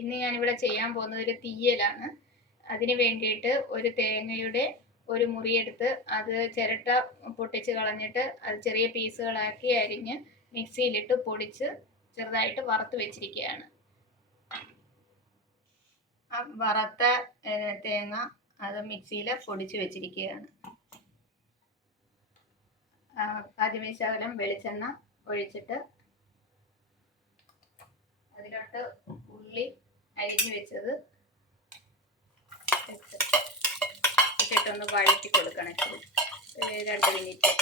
ഇന്ന് ഞാനിവിടെ ചെയ്യാൻ പോകുന്നത് ഒരു തീയലാണ്. അതിന് വേണ്ടിയിട്ട് ഒരു തേങ്ങയുടെ ഒരു മുറിയെടുത്ത് അത് ചിരട്ട പൊട്ടിച്ച് കളഞ്ഞിട്ട് അത് ചെറിയ പീസുകളാക്കി അരിഞ്ഞ് മിക്സിയിലിട്ട് പൊടിച്ച് ചെറുതായിട്ട് വറുത്ത് വെച്ചിരിക്കുകയാണ്. ആ വറുത്ത തേങ്ങ അത് മിക്സിയിൽ പൊടിച്ച് വെച്ചിരിക്കുകയാണ്. ആദ്യമേ ശകലം വെളിച്ചെണ്ണ ഒഴിച്ചിട്ട് അതിലോട്ട് ഉള്ളി അരിഞ്ഞു വെച്ചത് ഇട്ടിട്ടൊന്ന് വഴറ്റി കൊടുക്കണം. 2 മിനിറ്റ്.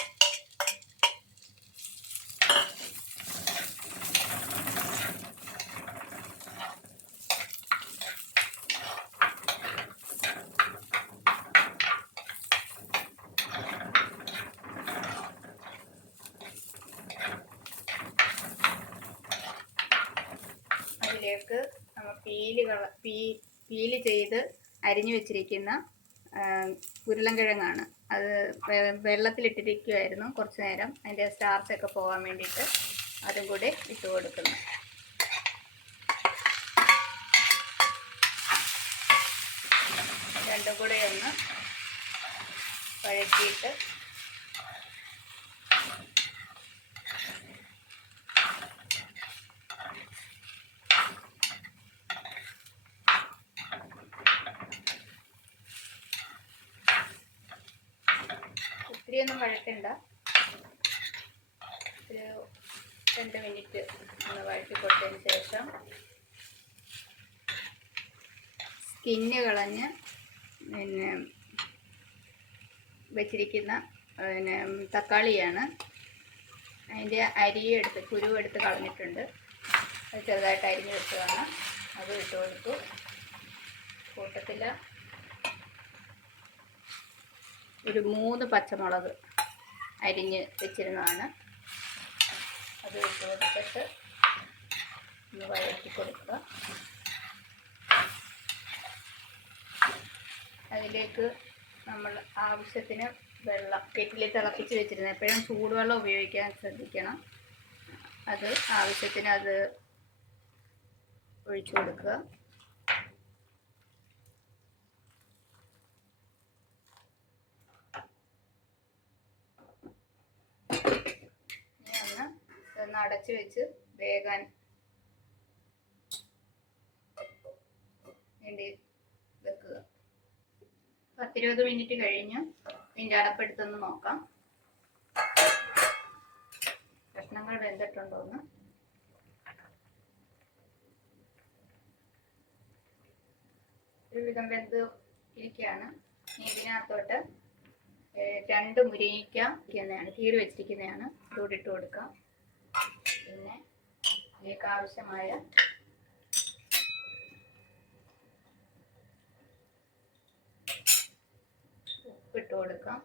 അതിലേക്ക് നമ്മൾ പീല് ചെയ്ത് അരിഞ്ഞു വെച്ചിരിക്കുന്ന ഉരുളൻകിഴങ്ങാണ്. അത് വെള്ളത്തിലിട്ടിരിക്കുമായിരുന്നു കുറച്ച് നേരം, അതിൻ്റെ സ്റ്റാർച്ചൊക്കെ പോകാൻ വേണ്ടിയിട്ട്. അതും കൂടി ഇട്ട് കൊടുക്കുന്നു. രണ്ടും കൂടെ ഒന്ന് വഴറ്റിയിട്ട് ഒത്തിരിയൊന്നും വഴറ്റണ്ട, ഒരു 2 മിനിറ്റ് ഒന്ന് വഴറ്റി കൊടുത്തതിന് ശേഷം സ്കിന്ന് കളഞ്ഞ് വെച്ചിരിക്കുന്ന തക്കാളിയാണ്. അതിൻ്റെ അരിയെടുത്ത് കുരുവെടുത്ത് കളഞ്ഞിട്ടുണ്ട്. അത് ചെറുതായിട്ട് അരിഞ്ഞ് വെച്ചതാണ്. അത് ഇട്ട് കൊടുത്തു. കൂട്ടത്തിൽ ഒരു 3 പച്ചമുളക് അരിഞ്ഞ് വെച്ചിരുന്നതാണ്. അത് ഇട്ട് കൊടുത്തിട്ട് ഒന്ന് വഴറ്റി കൊടുക്കുക. അതിലേക്ക് നമ്മൾ ആവശ്യത്തിന് വെള്ളം കെറ്റിൽ തിളപ്പിച്ച് വെച്ചിരുന്നത്, എപ്പോഴും ചൂടുവെള്ളം ഉപയോഗിക്കാൻ ശ്രദ്ധിക്കണം. അത് ആവശ്യത്തിന് അത് ഒഴിച്ചു കൊടുക്കുക. ഒന്ന് അടച്ചു വെച്ച് വേകാൻ വേണ്ടി വെക്കുക. 10-20 മിനിറ്റ് കഴിഞ്ഞ് ഇതിൻ്റെ അടപ്പെടുത്തൊന്ന് നോക്കാം, കഷ്ണങ്ങൾ വെന്തിട്ടുണ്ടോന്ന്. ഒരുവിധം വെന്ത് ഇരിക്കുകയാണ്. ഇതിനകത്തോട്ട് 2 മുരിങ്ങയ്ക്ക ഇരിക്കുന്നതാണ്, കീറി വെച്ചിരിക്കുന്നതാണ്. ഇതോടെ ഇട്ട് കൊടുക്കാം. പിന്നെ ഇതിലേക്ക് ആവശ്യമായ ഉപ്പിട്ട് കൊടുക്കാം.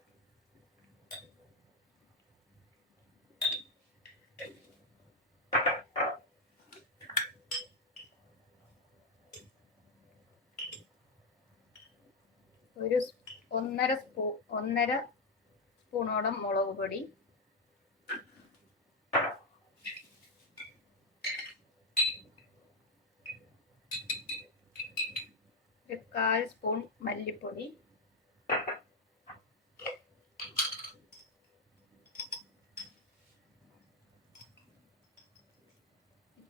ഒരു 1.5 സ്പൂണോളം മുളക് പൊടി, ഒരു 1/4 സ്പൂൺ മല്ലിപ്പൊടി,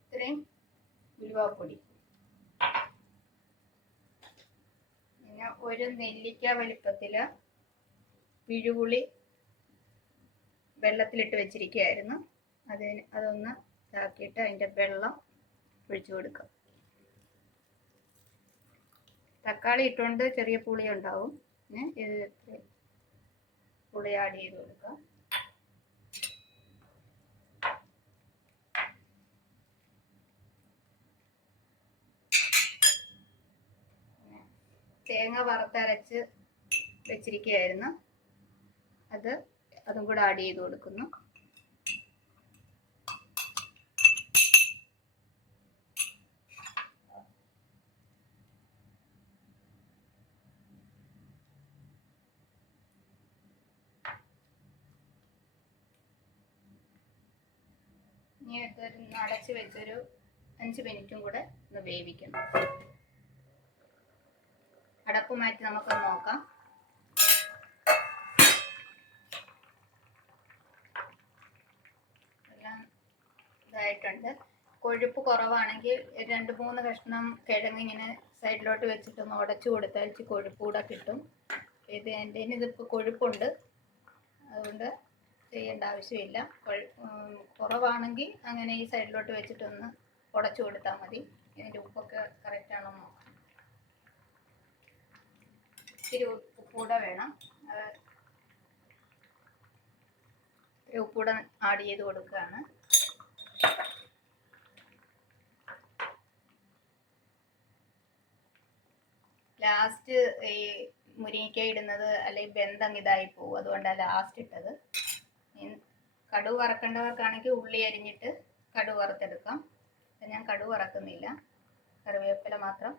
ഇത്രയും ഉലുവാപ്പൊടി, പിന്നെ ഒരു നെല്ലിക്ക വലിപ്പത്തിൽ പിഴുപുളി വെള്ളത്തിലിട്ട് വെച്ചിരിക്കുകയായിരുന്നു. അതൊന്ന് ഇതാക്കിയിട്ട് അതിൻ്റെ വെള്ളം ഒഴിച്ചു കൊടുക്കാം. തക്കാളി ഇട്ടുകൊണ്ട് ചെറിയ പുളി ഉണ്ടാവും. ഇത് പുളി ആഡ് ചെയ്ത് കൊടുക്കാം. തേങ്ങ വറുത്തരച്ച് വെച്ചിരിക്കുകയായിരുന്നു, അതും കൂടെ ആഡ് ചെയ്ത് കൊടുക്കുന്നു. ഇനി അടച്ച് വെച്ചൊരു 5 മിനിറ്റും കൂടെ ഒന്ന് വേവിക്കണം. അടപ്പ് മാറ്റി നമുക്കൊന്ന് നോക്കാം. എല്ലാം ഇതായിട്ടുണ്ട്. കൊഴുപ്പ് കുറവാണെങ്കിൽ 2-3 കഷ്ണം കിഴങ്ങ് ഇങ്ങനെ സൈഡിലോട്ട് വെച്ചിട്ടൊന്ന് ഉടച്ചു കൊടുത്താൽ കൊഴുപ്പ് കൂടെ കിട്ടും. ഇതിപ്പോൾ കൊഴുപ്പുണ്ട്, അതുകൊണ്ട് ചെയ്യേണ്ട ആവശ്യമില്ല. കുറവാണെങ്കിൽ അങ്ങനെ ഈ സൈഡിലോട്ട് വെച്ചിട്ടൊന്ന് ഉടച്ചു കൊടുത്താൽ മതി. ഇതിൻ്റെ ഉപ്പൊക്കെ കറക്റ്റാണോ നോക്കാം. ഇത്തിരി ഉപ്പൂടെ വേണം. ഇത്തിരി ഉപ്പൂടെ ആഡ് ചെയ്ത് കൊടുക്കുകയാണ്. ലാസ്റ്റ് ഈ മുരിങ്ങയ്ക്ക ഇടുന്നത് അല്ലെങ്കിൽ ബെന്തങ്ങ് ഇതായി പോകും, അതുകൊണ്ടാണ് ലാസ്റ്റ് ഇട്ടത്. കടുക് വറക്കേണ്ടവർക്കാണെങ്കിൽ ഉള്ളി അരിഞ്ഞിട്ട് കടുക് വറുത്തെടുക്കാം. ഞാൻ കടുക് വറക്കുന്നില്ല, കറിവേപ്പില മാത്രം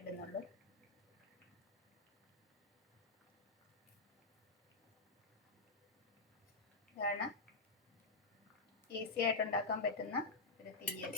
ഇടുന്നുള്ളൂ. ഇതാണ് ഈസി ആയിട്ട് ഉണ്ടാക്കാൻ പറ്റുന്ന ഒരു തീയൽ.